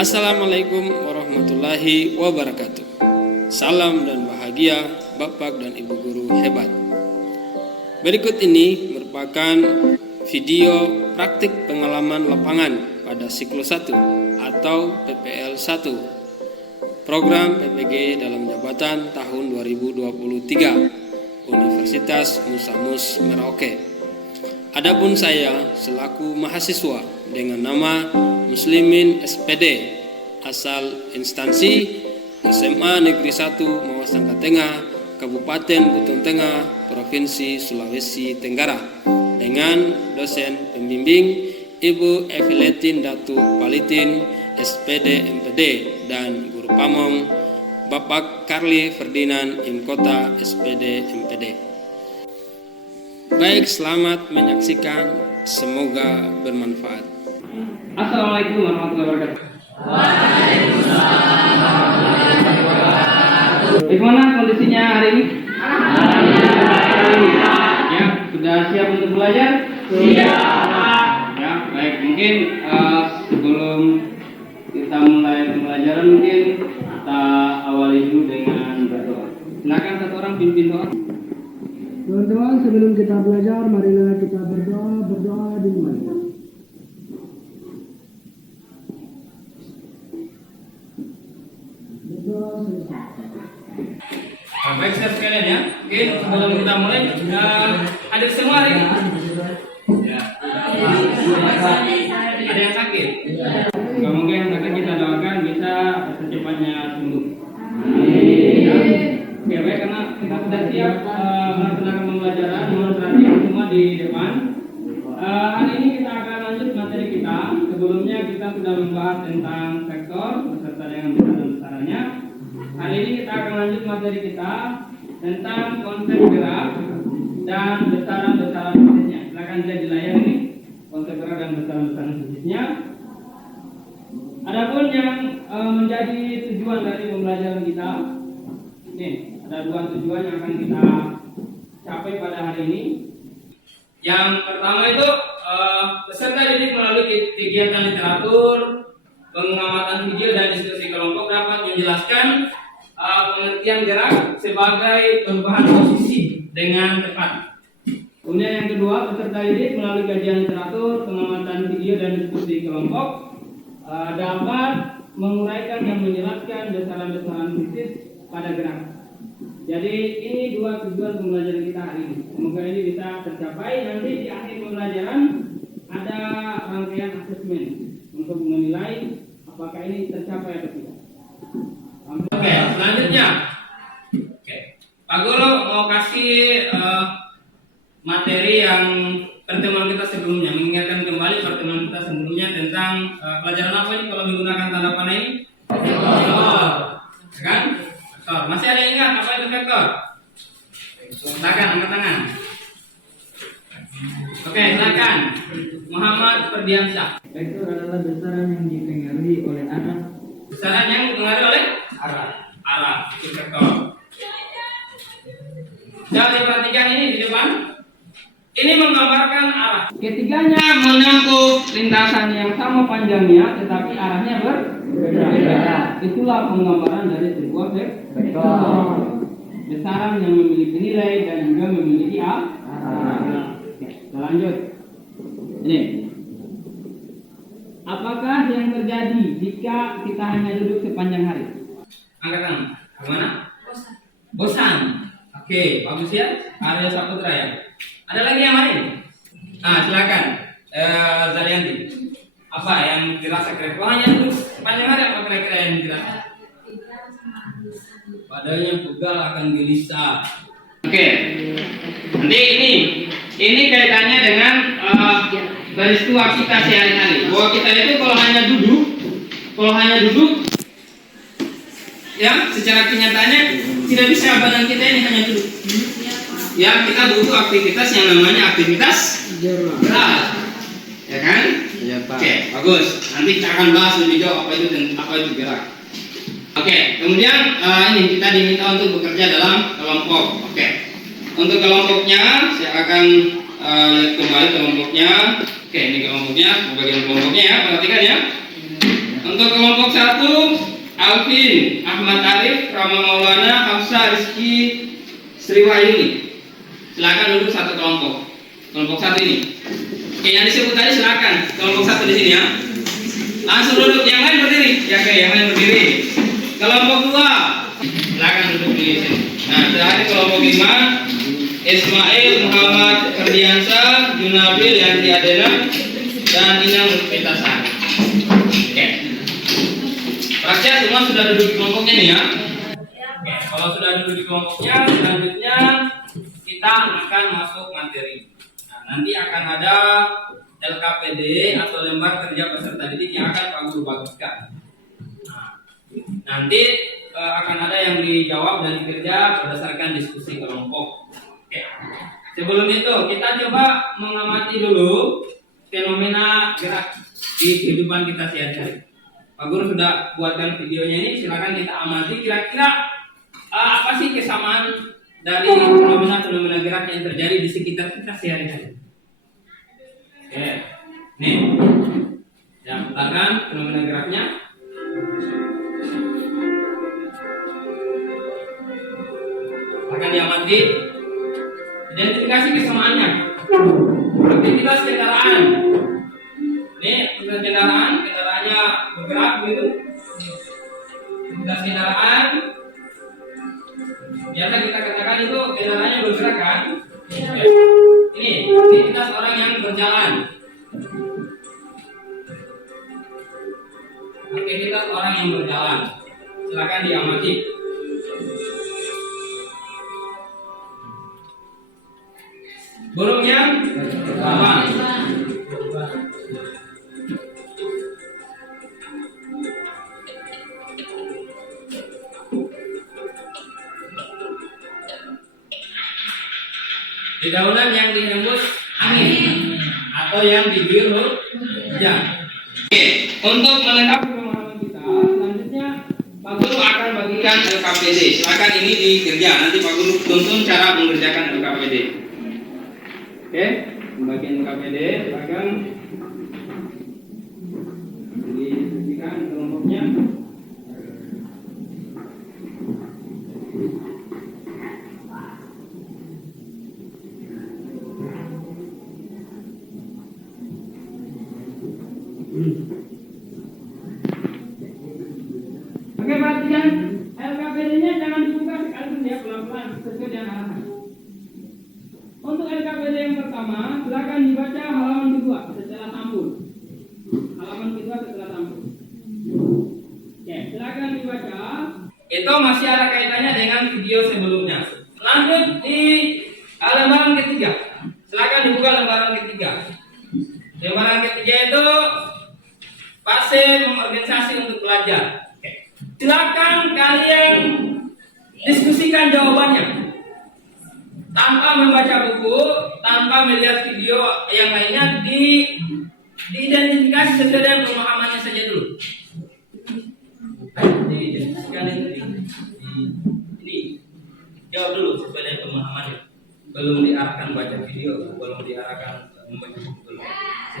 Assalamualaikum warahmatullahi wabarakatuh. Salam dan bahagia Bapak dan Ibu guru hebat. Berikut ini merupakan video praktik pengalaman lapangan pada siklus 1 atau PPL 1 program PPG dalam jabatan tahun 2023 Universitas Musa Mus Merauke. Adapun saya selaku mahasiswa dengan nama Muslimin SPD asal instansi SMA Negeri 1 Mawasangka Tengah, Kabupaten Buton Tengah, Provinsi Sulawesi Tenggara, dengan dosen pembimbing Ibu Eviletin Datu Palitin SPD MPD dan guru pamong Bapak Karli Ferdinand Imkota SPD MPD. Baik, selamat menyaksikan, semoga bermanfaat. Assalamualaikum warahmatullahi wabarakatuh. Waalaikumsalam warahmatullahi wabarakatuh. Bagaimana kondisinya hari ini? Alhamdulillah. Ya, sudah siap untuk belajar? Siap. Ya, baik. Mungkin sebelum kita mulai pembelajaran mungkin kita awali dulu dengan berdoa. Silakan satu orang pimpin doa. Teman-teman, sebelum kita belajar, marilah kita berdoa dimulai. Baik, saya sekalian ya. Mungkin sebelum kita mulai, hadir semua hari ini. Ya. Ada yang sakit? Semoga yang sakit kita doakan bisa secepatnya sembuh. Oke, baik, karena kita sudah siap melaksanakan pembelajaran, mohon perhatian semua di depan. Hari ini kita akan lanjut materi kita. Sebelumnya kita sudah membahas tentang vektor beserta dengan besaran-besarannya. Hari ini kita akan lanjut materi kita tentang konsep gerak dan besaran-besaran fisiknya. Silakan dilihat di layar ini konsep gerak dan besaran-besaran fisiknya. Adapun yang menjadi tujuan dari pembelajaran kita, ini ada dua tujuan yang akan kita capai pada hari ini. Yang pertama itu peserta didik melalui kegiatan literatur, pengamatan video dan diskusi kelompok dapat menjelaskan pengertian gerak sebagai perubahan posisi dengan tepat. Kemudian yang kedua, peserta didik melalui kajian literatur, pengamatan video dan diskusi kelompok dapat menguraikan dan menjelaskan besaran-besaran fisik pada gerak. Jadi ini dua tujuan pembelajaran kita hari ini. Semoga ini bisa tercapai. Nanti di akhir pembelajaran ada rangkaian asesmen untuk menilai apakah ini tercapai atau tidak. Oke, selanjutnya. Oke, Pak Guru mau kasih materi yang pertemuan kita sebelumnya, mengingatkan kembali pertemuan kita sebelumnya tentang pelajaran apa ini kalau menggunakan tanda panah ini? Vektor, kan? Vektor. Masih ada yang ingat apa itu vektor? Silakan angkat tangan. Oke, silakan. Muhammad Ferdiansyah. Vektor adalah besaran yang dipengaruhi oleh arah. Besaran yang dipengaruhi oleh arah. Itu vektor. Jangan diperhatikan ini di depan. Ini menggambarkan arah. Ketiganya menempuh lintasan yang sama panjangnya, tetapi arahnya berbeda. Itulah penggambaran dari sebuah vektor. Besaran yang memiliki nilai dan juga memiliki arah. Kita lanjut. Ini. Apakah yang terjadi jika kita hanya duduk sepanjang hari? Angkat tangan. Gimana? Bosan. Oke, bagus ya. Arya Saputra ya. Ada lagi yang lain? Nah, silakan. Zalianti. Apa yang dirasa kira-kira? Kalau hanya duduk sepanjang hari, apa kira-kira yang dirasa? Badannya pegal, akan gelisah. Oke. Nanti ini kaitannya dengan peristiwa kita sehari-hari. Bahwa kita itu kalau hanya duduk, ya, secara kenyataannya tidak bisa badan kita ini hanya duduk. Ya, kita butuh aktivitas yang namanya aktivitas gerak. Ya kan? Iya, Pak. Oke, bagus. Nanti kita akan bahas lebih jauh apa itu gerak. Oke, kemudian ini kita diminta untuk bekerja dalam kelompok. Oke. Untuk kelompoknya saya akan lihat kembali kelompoknya. Oke, ini kelompoknya, bagian kelompoknya ya, perhatikan ya. Untuk kelompok 1, Alvin Ahmad Arif, Rama Maulana, Hafsa Rizky Sriwayuni. Silakan duduk satu kelompok. Kelompok 1 ini. Oke, yang disebut tadi silakan. Kelompok 1 di sini ya. Langsung duduk. Yang lain berdiri. Ya, oke, yang lain berdiri. Kelompok 2, silakan duduk di sini. Nah, terakhir kelompok 5, Ismail Muhammad Ferdiansa, Junabil Yanti Adena, dan Inang Nurfitasari. Oke. Rakyat semua sudah duduk di kelompoknya nih ya. Oke, kalau sudah duduk di kelompoknya, selanjutnya kita akan masuk materi. Nah, nanti akan ada LKPD atau lembar kerja peserta didik yang akan Pak Guru bagikan. Nah, nanti akan ada yang dijawab dan dikerja berdasarkan diskusi kelompok. Oke. Sebelum itu kita coba mengamati dulu fenomena gerak di kehidupan kita sehari-hari. Pak Guru sudah buatkan videonya ini, silakan kita amati kira-kira apa sih kesamaan dari fenomena-fenomena gerak yang terjadi di sekitar kita sehari-hari. Oke, nih, ya putarkan fenomena geraknya. Akan diamati, identifikasi kesamaannya. Aktivitas kendaraan. Ini aktivitas kendaraannya bergerak gitu. Aktivitas kendaraan. Biasa kita katakan itu kendaraannya bergerak kan? Ya. Ini aktivitas orang yang berjalan. Aktivitas orang yang berjalan. Silakan diamati. Burung yang terbang. Dedaunan yang dihembus angin atau yang diguyur hujan. Oke, untuk melengkapi pemahaman kita, selanjutnya Pak Guru akan bagikan LKPD. Silakan ini dikerja. Nanti Pak Guru tuntun cara mengerjakan LKPD. Oke, pembagian LKPD, silakan diberikan kelompoknya. Oke, perhatikan LKPD-nya jangan dibuka sekaligus ya, pelan-pelan sesuai dengan arahan. Untuk LKPD yang pertama, silakan dibaca halaman kedua setelah sampul. Halaman kedua setelah sampul. Oke, silakan dibaca. Itu masih ada kaitannya dengan video sebelumnya. Lanjut di lembaran ketiga. Silakan dibuka lembaran ketiga. Lembaran ketiga itu fase mengorganisasi untuk belajar. Oke. Silakan kalian diskusikan jawabannya. Tanpa membaca buku, tanpa melihat video yang lainnya, diidentifikasi sesuai dengan pemahamannya saja dulu. Diidentifikasikan ini, jawab dulu sesuai dengan pemahamannya. Belum diarahkan baca video, belum diarahkan membaca buku, belum.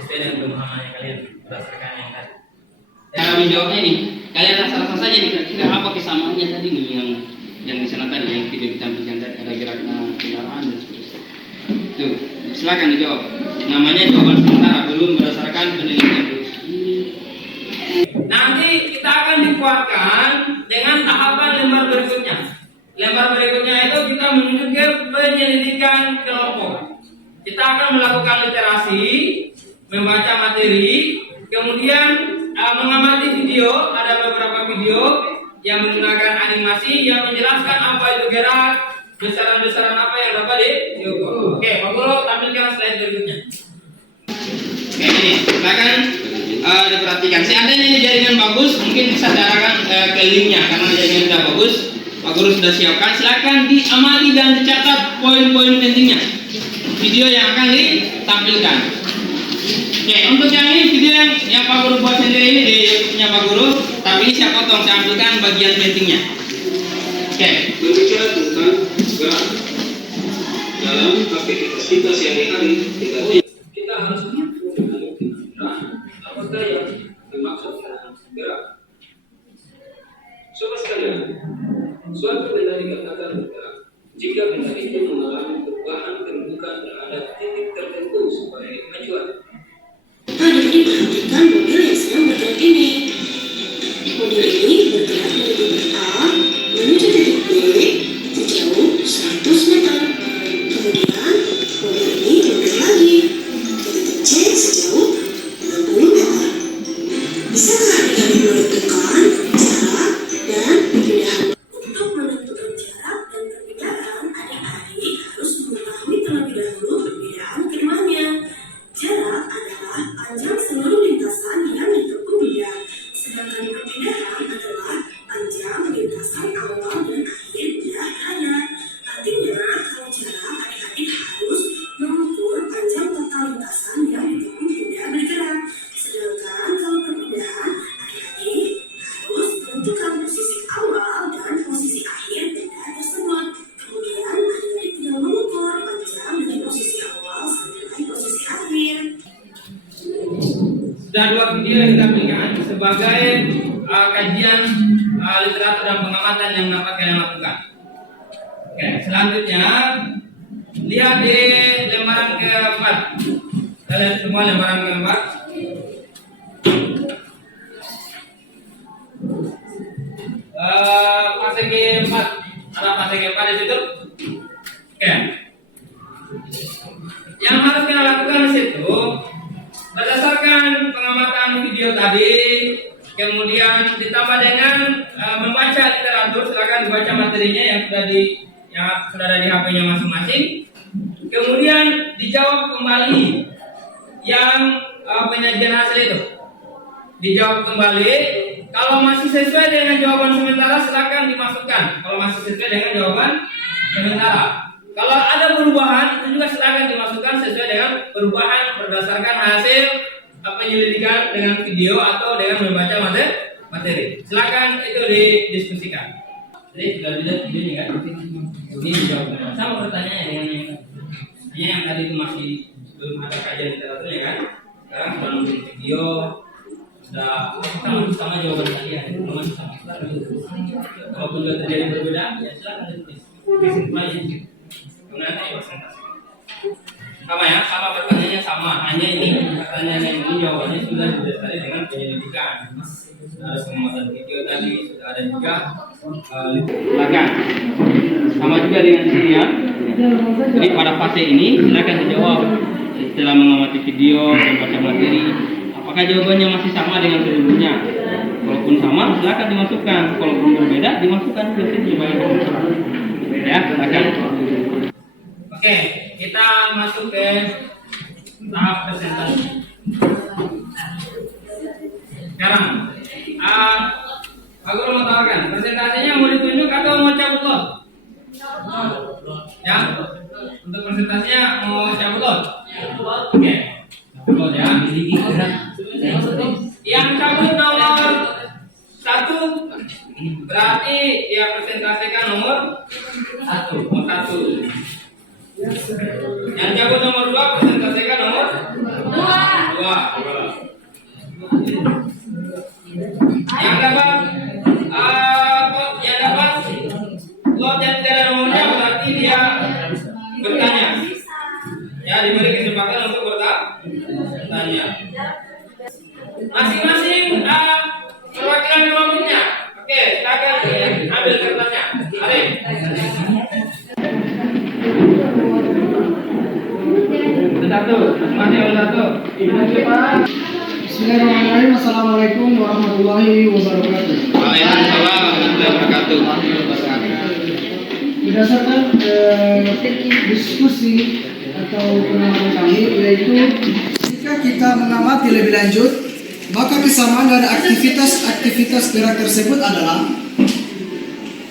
Sesuai dengan pemahamannya kalian berdasarkan yang tadi. Cara menjawabnya ini, kalian rasa-rasa saja nih, kira-kira apa kesamaannya tadi nih yang di sana tadi yang tidak ditampilkan tadi, ada geraknya kendaraan dan seterusnya. Tuh, silakan dijawab. Namanya jawaban sementara, belum berdasarkan penelitian dulu. Nanti kita akan dikuatkan dengan tahapan lembar berikutnya. Lembar berikutnya itu kita menuju ke penyelidikan kelompok. Kita akan melakukan literasi, membaca materi, kemudian mengamati video. Ada beberapa video yang menggunakan animasi yang menjelaskan apa itu gerak, besaran-besaran apa yang dapat diukur. Oke, Pak Guru tampilkan slide berikutnya. Oke, ini silakan diperhatikan. Seandainya ini jaringan bagus, mungkin bisa diarahkan ke linknya karena jaringan sudah bagus. Pak Guru sudah siapkan. Silakan diamati dan dicatat poin-poin pentingnya. Video yang akan ditampilkan. Oke, untuk yang ini video yang Pak Guru buat sendiri ini di YouTube-nya Pak Guru, tapi ini saya potong, saya ambilkan bagian pentingnya. Oke. Berbicara tentang gerak dalam aktivitas kita sehari-hari, kita harus mengerti apakah yang dimaksud gerak diperhatikan mobil yang sedang bergerak ini. Mobil ini bergerak dari titik A menuju titik B sejauh 100 meter. Kemudian mobil ini mundur lagi ke titik C sejauh 60 meter. Bisakah adik-adik menentukan jarak dan perpindahan? Untuk menentukan jarak dan perbedaan, adik-adik harus mengetahui terlebih dahulu perbedaan keduanya. Jarak adalah panjang seluruh lintasan yang ditempuh benda, sedangkan perpindahan adalah panjang lintasan awal dan akhir benda raya. Artinya, kalau jarak adik-adik harus mengukur panjang total lintasan yang ditempuh benda bergerak, sedangkan kalau perpindahan adik-adik harus menentukan posisi awal dan posisi akhir benda tersebut. Kemudian adik-adik tinggal mengukur panjang dari posisi awal sampai posisi akhir. Sudah 2 video yang kita berikan sebagai kajian literatur dan pengamatan yang dapat kalian lakukan. Oke, selanjutnya lihat di lembaran keempat. Kita lihat semua lembaran keempat. Fase G4, ada fase G4 di situ. Oke. Yang harus kita lakukan di situ berdasarkan pengamatan video tadi, kemudian ditambah dengan membaca literatur. Silakan dibaca materinya yang sudah ada di HP-nya masing-masing. Kemudian dijawab kembali yang penyajian hasil itu. Dijawab kembali. Kalau masih sesuai dengan jawaban sementara, silakan dimasukkan. Kalau masih sesuai dengan jawaban sementara. Kalau ada perubahan, itu juga silakan dimasukkan sesuai dengan perubahan berdasarkan hasil penyelidikan dengan video atau dengan membaca materi. Silakan itu didiskusikan. Jadi sudah dilihat videonya kan? Ini jawabannya. Sama pertanyaannya dengan yang tadi. Hanya yang tadi itu masih belum ada kajian literaturnya kan? Sekarang sudah nonton video, sudah sama jawaban tadi ya. Masih sama. Kalau sudah terjadi perbedaan, ya silakan ditulis. Kesimpulannya. Kemudian nanti presentasi. Sama ya, sama pertanyaannya sama. Hanya ini pertanyaan yang ini jawabannya sudah didasari dengan penyelidikan. Ada pengamatan video tadi, sudah ada juga silakan. Sama juga dengan sini ya. Jadi pada fase ini silakan dijawab setelah mengamati video dan baca materi. Apakah jawabannya masih sama dengan sebelumnya? Kalaupun sama, silakan dimasukkan. Kalaupun berbeda, dimasukkan ke sini. Ya, silakan. Oke, kita masuk ke tahap presentasi. Sekarang, aku mau tawarkan presentasinya mau ditunjuk atau mau cabut lot? Ya, untuk presentasinya mau cabut lot? Oke, cabut lot ya. Yang cabut nomor 1 berarti dia presentasikan nomor 1. Yang cabut nomor 2 presentasikan nomor 2. Yang dapat lot yang tidak ada nomornya berarti dia bertanya. Ya, diberi kesempatan untuk bertanya. Masing-masing perwakilan kelompoknya. Oke, silakan ambil kertasnya. Mari. Satu, satu. Bismillahirrahmanirrahim. Assalamualaikum warahmatullahi wabarakatuh. Waalaikumsalam warahmatullahi wabarakatuh. Berdasarkan diskusi atau pengamatan kami, yaitu jika kita mengamati lebih lanjut, maka kesamaan dari aktivitas gerak tersebut adalah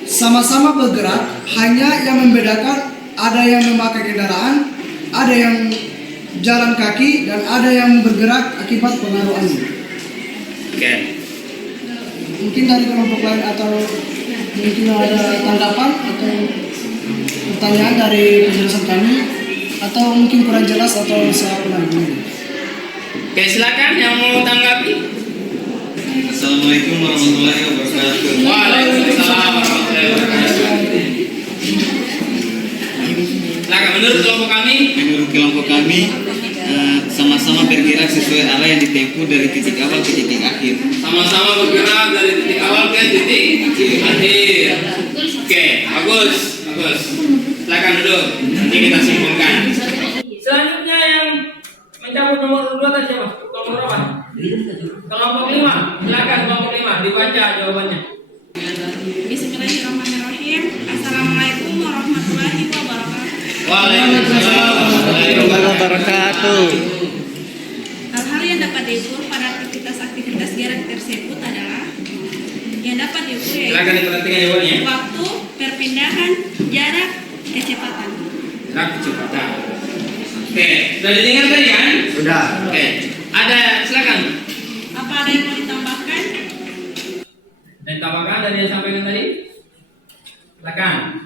sama-sama bergerak, hanya yang membedakan ada yang memakai kendaraan, ada yang jalan kaki, dan ada yang bergerak akibat pengaruh angin. Oke. Mungkin dari kelompok lain atau mungkin ada tanggapan atau pertanyaan dari penjelasan kami, atau mungkin kurang jelas atau saya kurang mengerti. Oke, silakan yang mau tanggapi. Assalamualaikum warahmatullahi wabarakatuh. Waalaikumsalam warahmatullahi wabarakatuh. Silakan, menurut kelompok kami sama-sama bergerak sesuai arah yang ditempuh dari titik awal ke titik akhir. Sama-sama bergerak dari titik awal ke titik akhir. Oke, bagus. Silakan duduk. Nanti kita simpulkan. Selanjutnya yang mencabut nomor 2 tadi siapa? Nomor berapa? Kelompok 5. Silakan kelompok 5 dibaca jawabannya. Bismillahirrahmanirrahim. Assalamualaikum warahmatullahi wabarakatuh. Waalaikumsalam warahmatullahi wabarakatuh. Hal-hal yang dapat diukur pada aktivitas gerak tersebut adalah yang dapat diukur yaitu Silakan diperhatikan jawabannya. waktu, perpindahan, jarak, kecepatan. Gerak kecepatan. Oke, sudah didengar tadi kan? Sudah. Oke, ada silakan. Apa ada yang mau ditambahkan? Dan tambahkan dari yang sampaikan tadi. Silakan.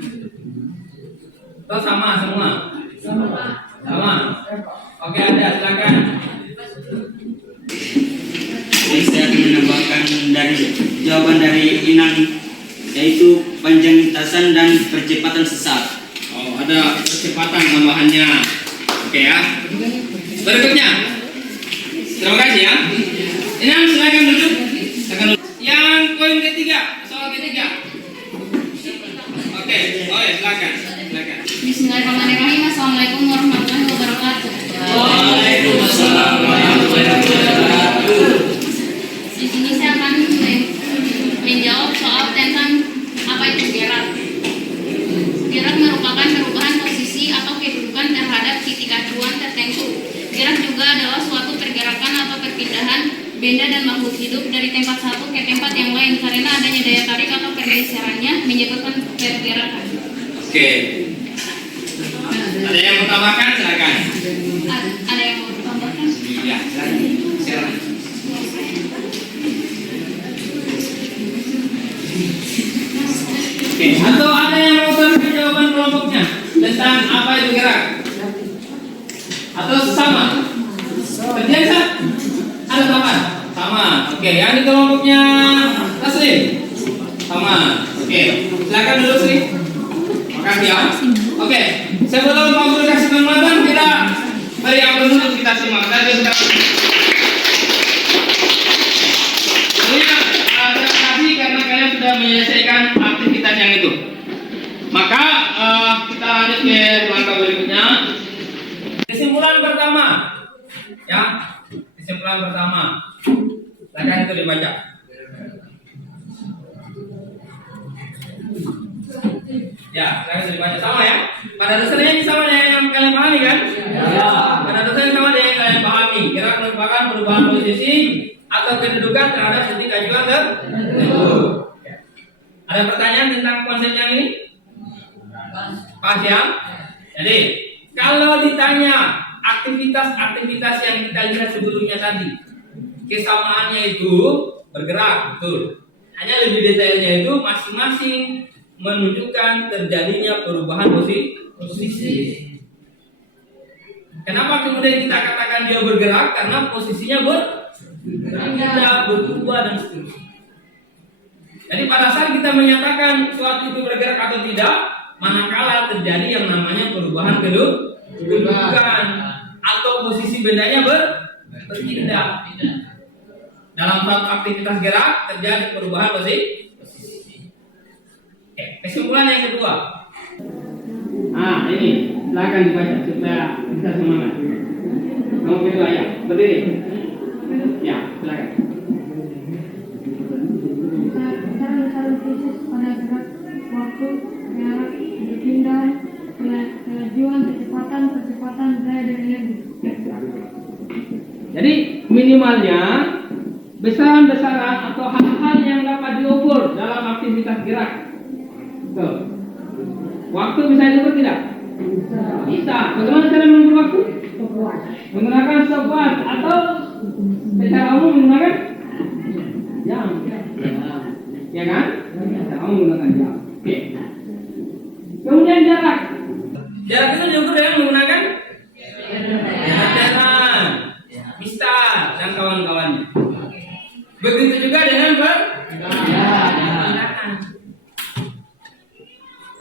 Atau sama semua? Sama. Oke, ada silakan. Jadi saya akan menambahkan dari jawaban dari Inang, yaitu panjang lintasan dan percepatan sesar. Oh, ada percepatan tambahannya. Oke ya. Berikutnya. Terima kasih ya. Inang silakan duduk. Yang poin ketiga, soal ketiga. Oke, silakan. Bismillahirrahmanirrahim. Assalamualaikum warahmatullahi wabarakatuh. Waalaikumsalam warahmatullahi wabarakatuh. Di sini saya akan menjawab soal tentang apa itu gerak. Gerak merupakan perubahan posisi atau kedudukan terhadap titik acuan tertentu. Gerak juga adalah suatu pergerakan atau perpindahan benda dan makhluk hidup dari tempat satu ke tempat yang lain karena adanya daya tarik atau pergeserannya menyebabkan pergerakan. Oke. Ada yang mau tambahkan? Silakan. Ada yang mau ditambahkan? Iya, silakan. Oke, atau ada yang mau tambahkan jawaban kelompoknya tentang apa itu gerak? Atau sama? Biasa? Ada tambahan? Sama. Oke, yang di kelompoknya Taslim? Sama. Oke, silakan dulu Sri. Makasih ya. Oke, sebelum Pak Guru kasih penguatan, kita beri ampun dulu, kita simak. Terima kasih karena kalian sudah menyelesaikan aktivitas yang itu. Maka kita lanjut ke langkah berikutnya. Kesimpulan pertama, ya. Kesimpulan pertama, silakan itu dibaca. Ya, silakan dibaca sama ya. Pada dasarnya ini sama dengan yang kalian pahami kan? Ya. Pada dasarnya sama dengan yang kalian pahami. Gerak merupakan perubahan posisi atau kedudukan terhadap titik acuan tertentu. Ada pertanyaan tentang konsep yang ini? Pas ya? Jadi, kalau ditanya aktivitas-aktivitas yang kita lihat sebelumnya tadi, kesamaannya itu bergerak, betul. Hanya lebih detailnya itu masing-masing menunjukkan terjadinya perubahan posisi. Kenapa kemudian kita katakan dia bergerak? Karena posisinya berpindah, berubah dan seterusnya. Jadi pada saat kita menyatakan suatu itu bergerak atau tidak, manakala terjadi yang namanya perubahan kedudukan atau posisi bendanya berpindah. Dalam suatu aktivitas gerak terjadi perubahan posisi. Oke, kesimpulan yang kedua. Ini silakan dibaca supaya bisa semangat. Nomor kedua ya, berdiri. Ya, silakan. Cara khusus pada gerak waktu, jarak, berpindah, kelajuan, percepatan, daya dan energi. Jadi minimalnya besaran-besaran atau hal-hal yang dapat diukur dalam aktivitas gerak. Betul. Waktu bisa diukur tidak? Bisa. Bagaimana cara mengukur waktu? Menggunakan stopwatch atau secara umum menggunakan jam. Ya kan? Secara umum menggunakan jam. Oke. Kemudian jarak. Jarak itu diukur dengan menggunakan meteran, mistar dan kawan-kawannya. Begitu juga dengan perpindahan.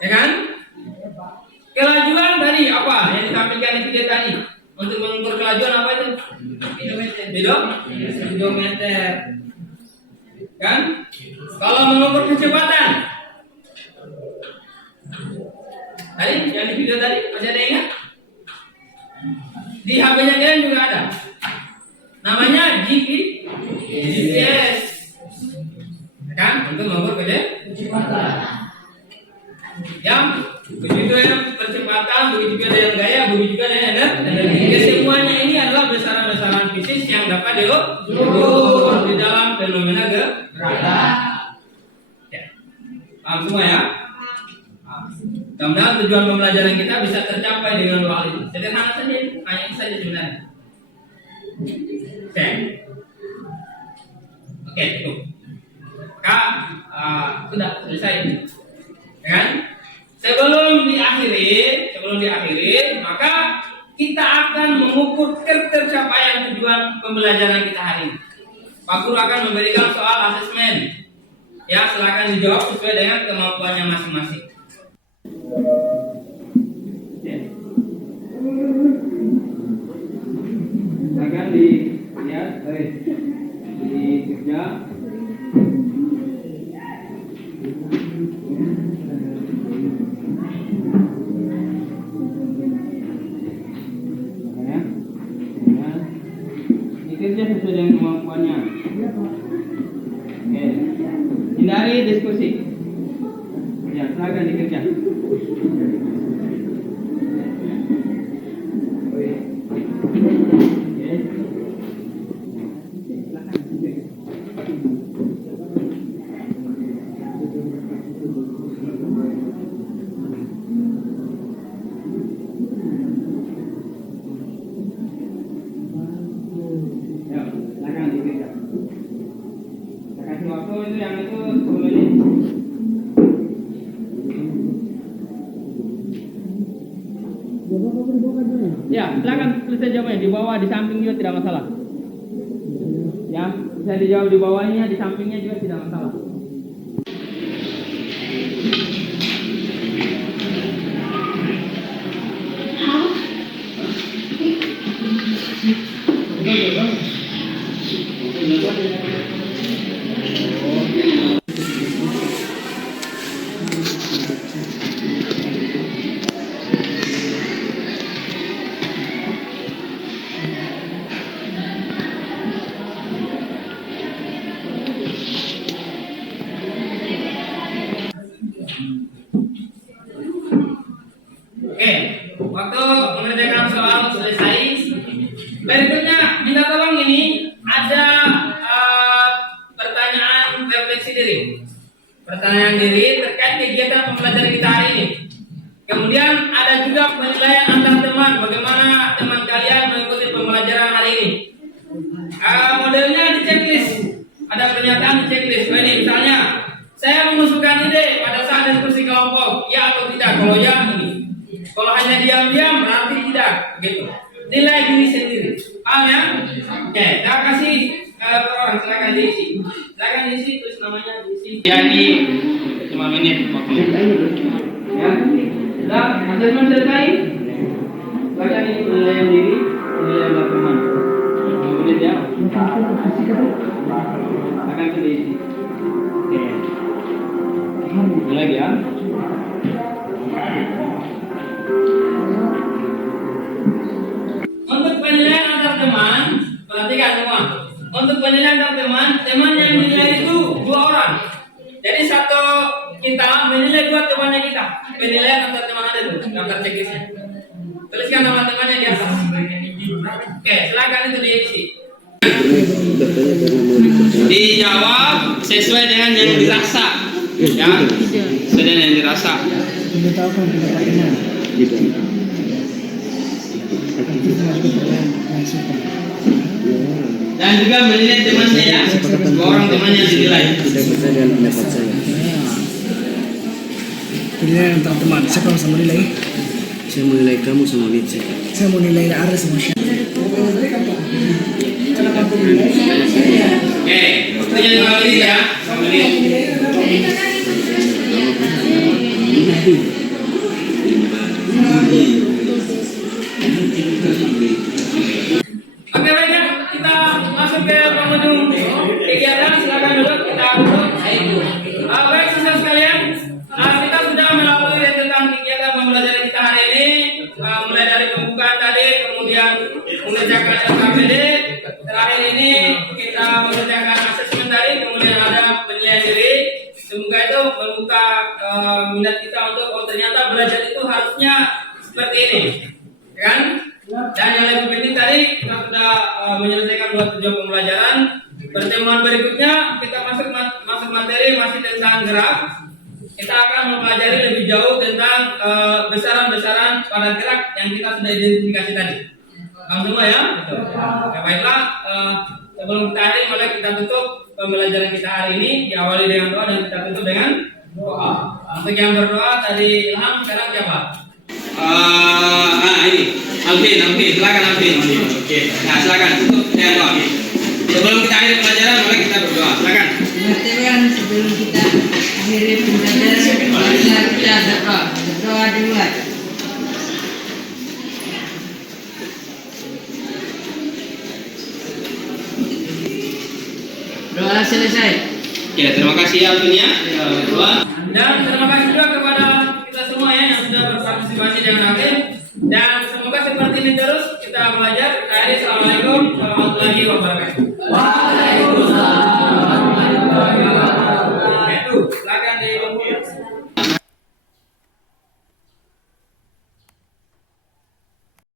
Ya kan? Kelajuan tadi apa yang disampaikan di video tadi? Untuk mengukur kelajuan apa itu? speedometer. Kan? Kalau mengukur kecepatan, tadi yang di video tadi masih ada ingat? Di HP-nya kalian juga ada. Namanya GPS. Kan? Untuk mengukur kecepatan. Yang begitu ya kecepatan, begitu juga dengan gaya, begitu juga dengan energi. Semuanya ini adalah besaran-besaran fisik yang dapat diukur di dalam fenomena gerak. Ya. Paham semua ya? Mudah-mudahan tujuan pembelajaran kita bisa tercapai dengan dua hal itu. Sederhana saja, hanya itu saja sebenarnya. Oke, cukup. Kak, sudah selesai. Kan? Sebelum diakhiri, maka kita akan mengukur ketercapaian tujuan pembelajaran kita hari ini. Pak Guru akan memberikan soal asesmen. Ya, silakan dijawab sesuai dengan kemampuannya masing-masing. Silakan dilihat, dikerja. Kerja sesuai dengan kemampuannya. Oke. Hindari diskusi. Ya, silakan dikerja. Ya, silakan tulis jawabnya di bawah, di samping juga tidak masalah. Ya, bisa dijawab di bawahnya, di sampingnya juga tidak masalah. Waktu mengerjakan soal selesai. Berikutnya minta tolong ini ada pertanyaan refleksi diri. Pertanyaan diri terkait kegiatan pembelajaran kita hari ini. Kemudian ada juga penilaian antar teman, bagaimana teman kalian mengikuti pembelajaran hari ini. Modelnya di checklist. Ada pernyataan di checklist. Ini misalnya, saya mengusulkan ide pada saat diskusi kelompok, ya atau tidak. Kalau ya ini. Kalau hanya diam-diam berarti tidak, begitu. Nilai diri sendiri. Paham ya? Oke, kita kasih orang, silakan diisi. Silakan diisi, tulis namanya diisi. Ya ini 5 menit waktunya. Ya, sudah asesmen selesai. Silakan ini penilaian diri, penilaian teman. 5 menit ya. Silakan diisi. Oke. Ini lagi ya. Untuk penilaian antar teman, perhatikan semua. Untuk penilaian antar teman, teman yang menilai itu 2 orang. Jadi satu kita menilai 2 temannya kita. Penilaian antar teman ada tuh, daftar checklistnya. Tuliskan nama temannya di atas. Oke, silakan itu diisi. Dijawab sesuai dengan yang dirasa. Ya, sesuai dengan yang dirasa. Dan juga menilai temannya ya, 2 orang temannya dinilai. Penilaian antar teman. Siapa yang sama nilai? Saya menilai kamu sama Mitzi. Saya mau nilai Aris sama Syah. Oke, waktunya 5 menit ya. 5 menit. Oke, baiklah, kita masuk ke penghujung kegiatan, silakan duduk, kita duduk. Baik saudara sekalian, kita sudah melalui tentang kegiatan pembelajaran kita hari ini, mulai dari pembukaan tadi, kemudian mengerjakan LKPD, terakhir ini kita mengerjakan asesmen tadi, kemudian ada penilaian diri. Semoga itu membuka minat kita untuk ternyata belajar itu harusnya seperti ini, kan? Dan yang lebih penting tadi kita sudah menyelesaikan 2 tujuan pembelajaran. Pertemuan berikutnya kita masuk materi masih tentang gerak. Kita akan mempelajari lebih jauh tentang besaran-besaran pada gerak yang kita sudah identifikasi tadi. Paham semua ya? Ya baiklah, sebelum tadi mulai kita tutup pembelajaran kita hari ini, diawali dengan doa dan kita tutup dengan doa. Untuk yang berdoa tadi Ilham, sekarang siapa? Ini Alvin, silakan Alvin. Oke. Nah, silakan tutup dengan doa. Sebelum kita akhiri pelajaran, mari kita berdoa. Silakan. Teman-teman, sebelum kita akhiri pembelajaran, marilah kita berdoa duluan. Doa selesai. Ya, terima kasih Alvin ya. Doa. Dan terima kasih juga kepada kita semua ya yang sudah berpartisipasi dengan aktif. Dan semoga seperti ini terus kita belajar. Assalamualaikum warahmatullahi wabarakatuh.